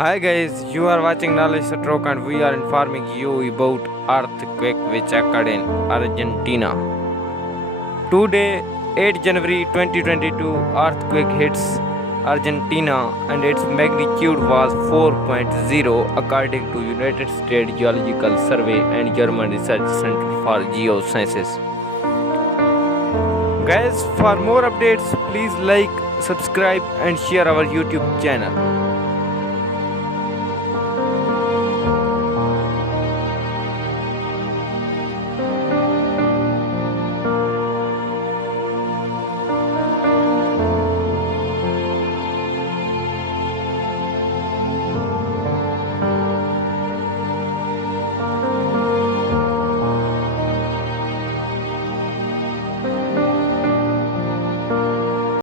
Hi guys, you are watching Knowledge Stroke and we are informing you about earthquake which occurred in Argentina. Today, 8 January 2022, earthquake hits Argentina and its magnitude was 4.0 according to United States Geological Survey and German Research Center for Geosciences. Guys, for more updates, please like, subscribe and share our YouTube channel.